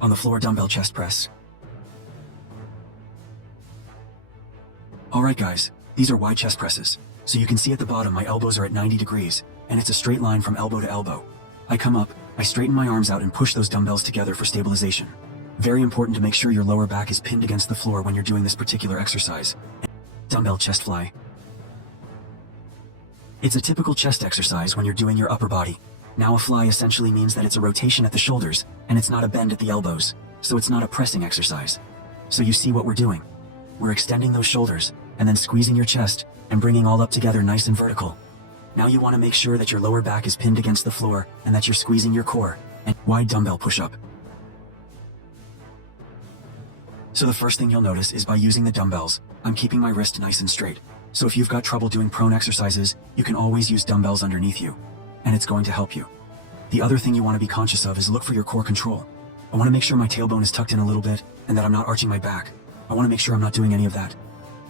On the floor dumbbell chest press. Alright guys, these are wide chest presses. So you can see at the bottom my elbows are at 90 degrees, and it's a straight line from elbow to elbow. I come up, I straighten my arms out and push those dumbbells together for stabilization. Very important to make sure your lower back is pinned against the floor when you're doing this particular exercise. Dumbbell chest fly. It's a typical chest exercise when you're doing your upper body. Now a fly essentially means that it's a rotation at the shoulders, and it's not a bend at the elbows, so it's not a pressing exercise. So you see what we're doing. We're extending those shoulders, and then squeezing your chest, and bringing all up together nice and vertical. Now you want to make sure that your lower back is pinned against the floor, and that you're squeezing your core, and wide dumbbell push-up. So the first thing you'll notice is by using the dumbbells, I'm keeping my wrist nice and straight. So if you've got trouble doing prone exercises, you can always use dumbbells underneath you, and it's going to help you. The other thing you want to be conscious of is look for your core control. I want to make sure my tailbone is tucked in a little bit, and that I'm not arching my back. I want to make sure I'm not doing any of that.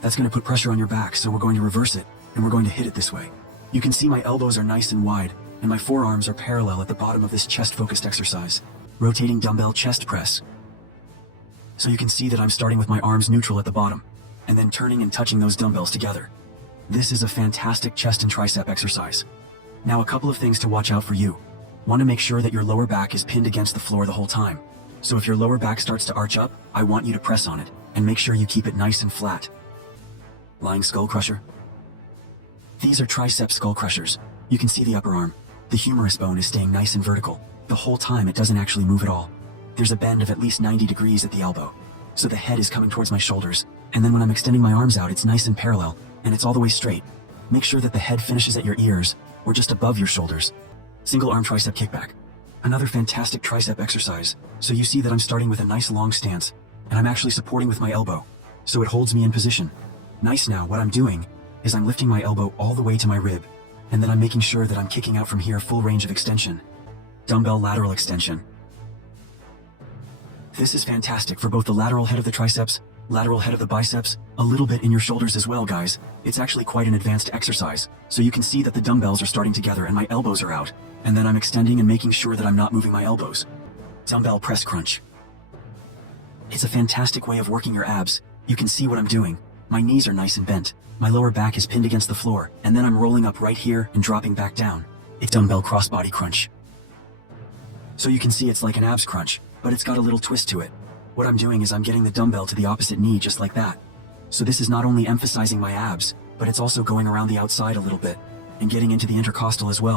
That's going to put pressure on your back, so we're going to reverse it, and we're going to hit it this way. You can see my elbows are nice and wide, and my forearms are parallel at the bottom of this chest-focused exercise. Rotating dumbbell chest press. So you can see that I'm starting with my arms neutral at the bottom, and then turning and touching those dumbbells together. This is a fantastic chest and tricep exercise. Now a couple of things to watch out for you. Want to make sure that your lower back is pinned against the floor the whole time. So if your lower back starts to arch up, I want you to press on it, and make sure you keep it nice and flat. Lying skull crusher. These are tricep skull crushers. You can see the upper arm. The humerus bone is staying nice and vertical. The whole time it doesn't actually move at all. There's a bend of at least 90 degrees at the elbow. So the head is coming towards my shoulders, and then when I'm extending my arms out, it's nice and parallel, and it's all the way straight. Make sure that the head finishes at your ears, or just above your shoulders. Single arm tricep kickback. Another fantastic tricep exercise. So you see that I'm starting with a nice long stance, and I'm actually supporting with my elbow, so it holds me in position. Nice. Now what I'm doing is I'm lifting my elbow all the way to my rib, and then I'm making sure that I'm kicking out from here full range of extension. Dumbbell lateral extension. This is fantastic for both the lateral head of the triceps, lateral head of the biceps, a little bit in your shoulders as well, guys. It's actually quite an advanced exercise. So you can see that the dumbbells are starting together and my elbows are out, and then I'm extending and making sure that I'm not moving my elbows. Dumbbell press crunch. It's a fantastic way of working your abs. You can see what I'm doing. My knees are nice and bent. My lower back is pinned against the floor, and then I'm rolling up right here and dropping back down. It's dumbbell crossbody crunch. So you can see it's like an abs crunch, but it's got a little twist to it. What I'm doing is I'm getting the dumbbell to the opposite knee just like that. So this is not only emphasizing my abs, but it's also going around the outside a little bit, and getting into the intercostal as well.